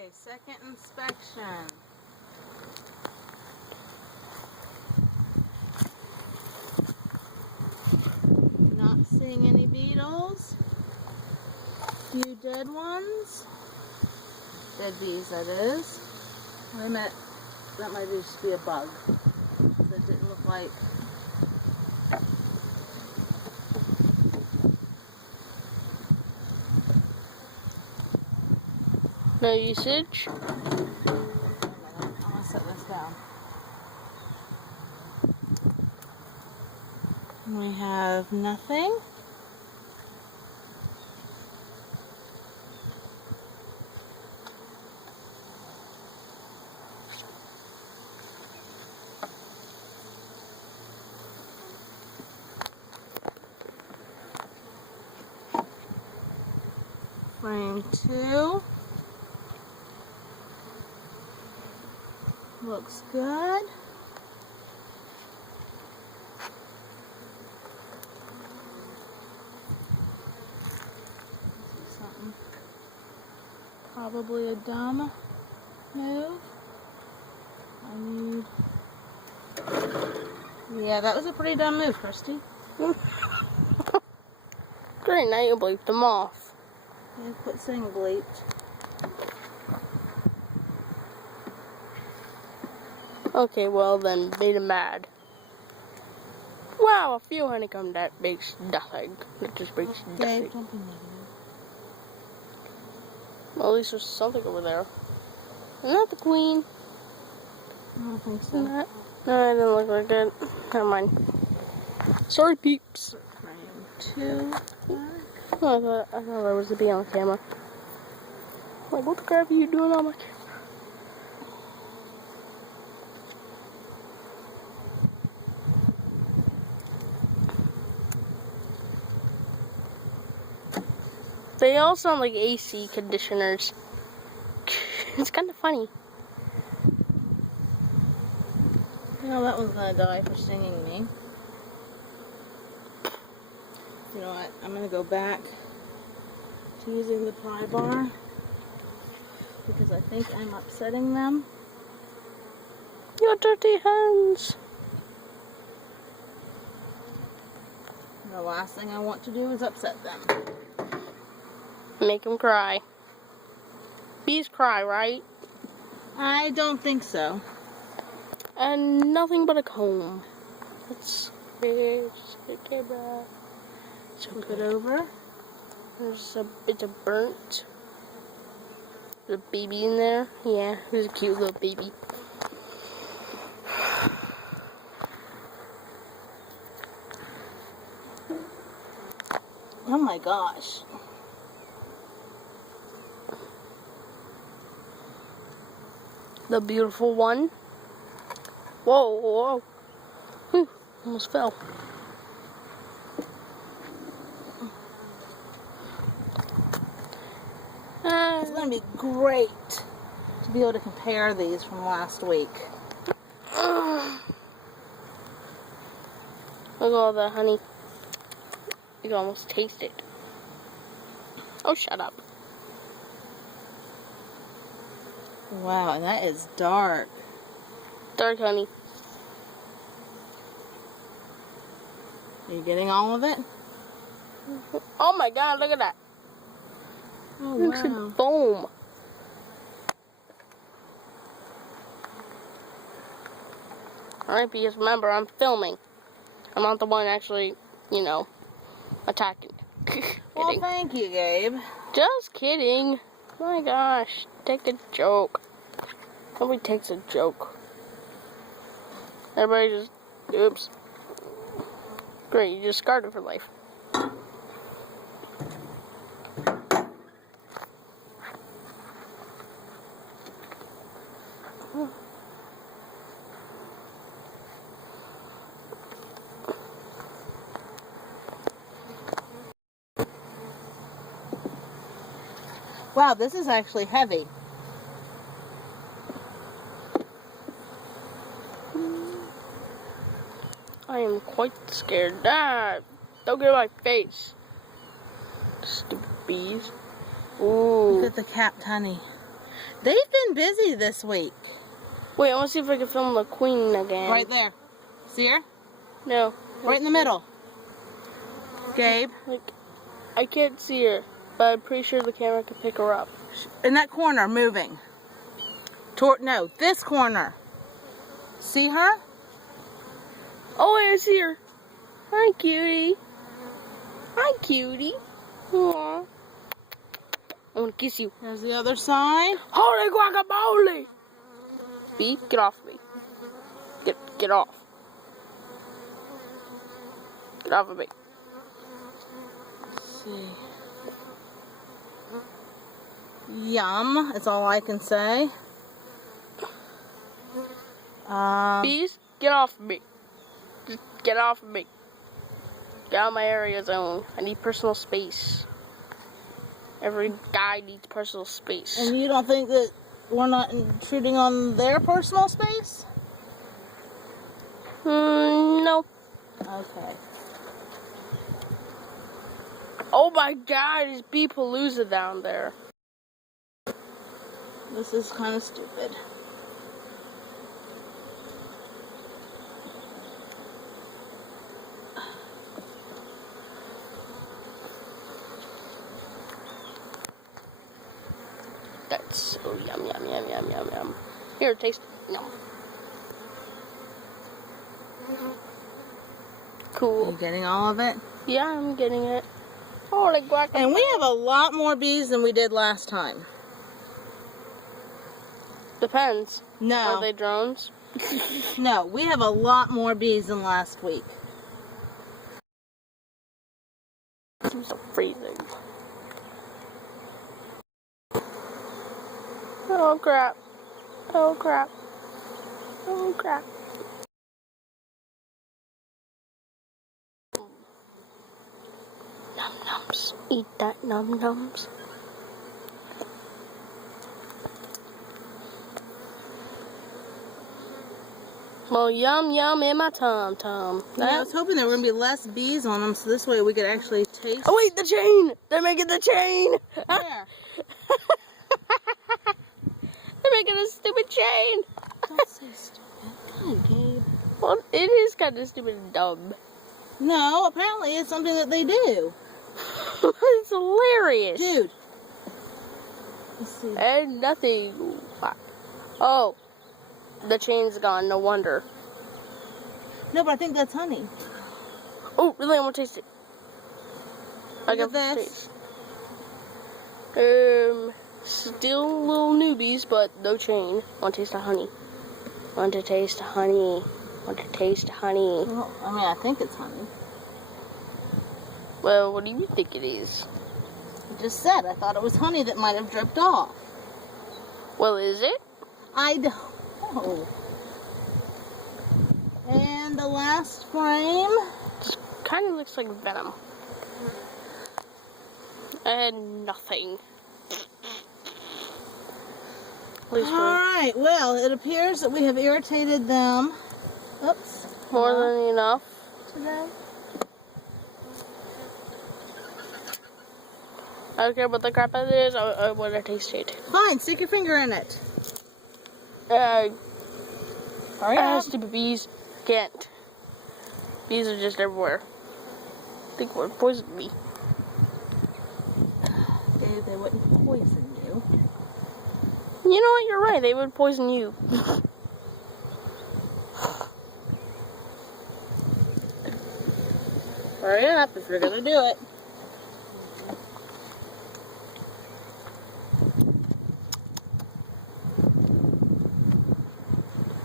Okay, second inspection. Not seeing any beetles. Few dead ones. Dead bees, that is. Wait a minute. That might just be a bug. That didn't look like. No usage. Wait a minute. I'm gonna set this down. We have nothing. Frame 2. Looks good. This is something. Probably a dumb move. I need. Yeah, that was a pretty dumb move, Christy. Great, now you bleep them off. Yeah, quit saying bleeped. Okay, well then, made him mad. Wow, a few honeycomb that makes nothing. That just makes nothing. Babe, don't be negative. Well, at least there's something over there. Isn't that the queen? I don't think so. No, it didn't look like it. Never mind. Sorry, peeps. Frame 2. Oh, I thought there was a bee on camera. Like, what the crap are you doing on my camera? They all sound like AC conditioners. It's kind of funny. You know, that one's gonna die for stinging me. You know what? I'm gonna go back to using the pry bar because I think I'm upsetting them. Your dirty hands. And the last thing I want to do is upset them. Make them cry. Bees cry, right? I don't think so. And nothing but a comb. Let's here's the camera. Flip it over. There's a bit of burnt. There's a baby in there. Yeah, there's a cute little baby. Oh my gosh. The beautiful one. Whoa, whoa. Whew, almost fell. It's going to be great to be able to compare these from last week. Look at all the honey. You can almost taste it. Oh, shut up. Wow, and that is dark. Dark honey. Are you getting all of it? Oh my god, look at that. Oh, Looks wow. like foam. Alright, because remember, I'm filming. I'm not the one actually, you know, attacking. Well, Kidding. thank you, Gabe. Just kidding. My gosh, take a joke. Nobody takes a joke. Everybody just, oops. Great, you just scarred it for life. Wow, this is actually heavy. I am quite scared. Ah, don't get in my face. Stupid bees. Ooh. Look at the capped honey. They've been busy this week. Wait, I want to see if I can film the queen again. Right there. See her? No. Right in the middle. Gabe. Like, I can't see her, but I'm pretty sure the camera can pick her up. In that corner, moving. No, this corner. See her? Oh, I see her. Hi, cutie. Hi, cutie. Aww. I want to kiss you. There's the other side. Holy guacamole! Bee, get off me. Get off. Get off of me. Let's see. Yum, is all I can say. Bees, get off of me. Just get off of me. Get out of my area zone. I need personal space. Every guy needs personal space. And you don't think that we're not intruding on their personal space? No. Okay. Oh my god, it's Bee-palooza down there. This is kind of stupid. That's so yum, yum, yum, yum, yum, yum. Here, taste. No. Cool. You getting all of it? Yeah, I'm getting it. Holy guacamole. And we have a lot more bees than we did last time. Depends. No. Are they drones? No, we have a lot more bees than last week. I'm so freezing. Oh crap. Oh crap. Oh crap. Num nums. Eat that num nums. Well, yum yum in my tum tum. Yeah, I was hoping there were going to be less bees on them, so this way we could actually taste. Oh wait, the chain! They're making the chain! Where? They're making a stupid chain! Don't say stupid. God, Gabe. Well, it is kind of stupid and dumb. No, apparently it's something that they do. It's hilarious. Dude. Let's see. And nothing. Oh, the chain's gone, no wonder. No, but I think that's honey. Oh, really? I want to taste it. I Look got at this. taste. Still little newbies, but no chain. Want to taste the honey. Want to taste the honey. Want to taste the honey. Well, I mean, I think it's honey. Well, what do you think it is? I just said I thought it was honey that might have dripped off. Well, is it? I don't know. And the last frame. Kind of looks like venom. And nothing. Alright, well, it appears that we have irritated them. Oops. More than enough. Today. I don't care what the crap it is, I want to taste it. Fine, stick your finger in it. Hurry up. Stupid bees. Can't. Bees are just everywhere. I think one poisoned me. They wouldn't poison you. You know what? You're right. They would poison you. Hurry up if you're gonna do it.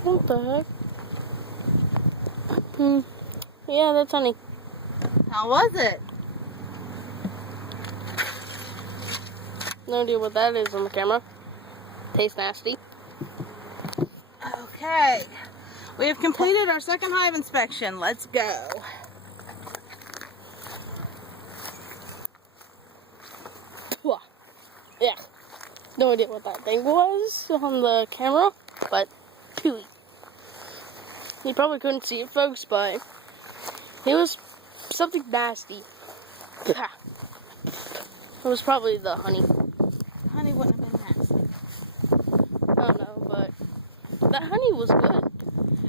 What the heck? Yeah, that's honey. How was it? No idea what that is on the camera. Tastes nasty. Okay. We have completed our second hive inspection. Let's go. Yeah. No idea what that thing was on the camera, but chewy. You probably couldn't see it, folks, but it was something nasty. It was probably the honey. Honey wouldn't have been nasty.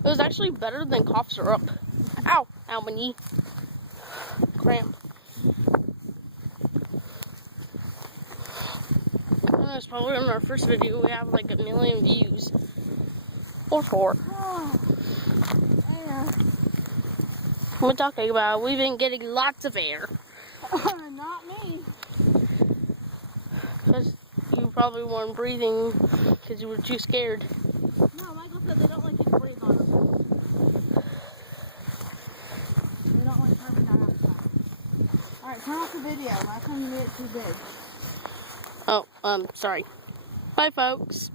was actually better than cough syrup. Ow! Ow, my knee. Cramp. That's probably on our first video. We have like 1 million views. Or 4. Oh, air. We're talking about we've been getting lots of air. Not me. Because you probably weren't breathing because you were too scared. No, Michael said they don't like you to breathe on them. They don't like carbon dioxide. Alright, turn off the video. Last time you made it too big. Oh, sorry. Bye, folks.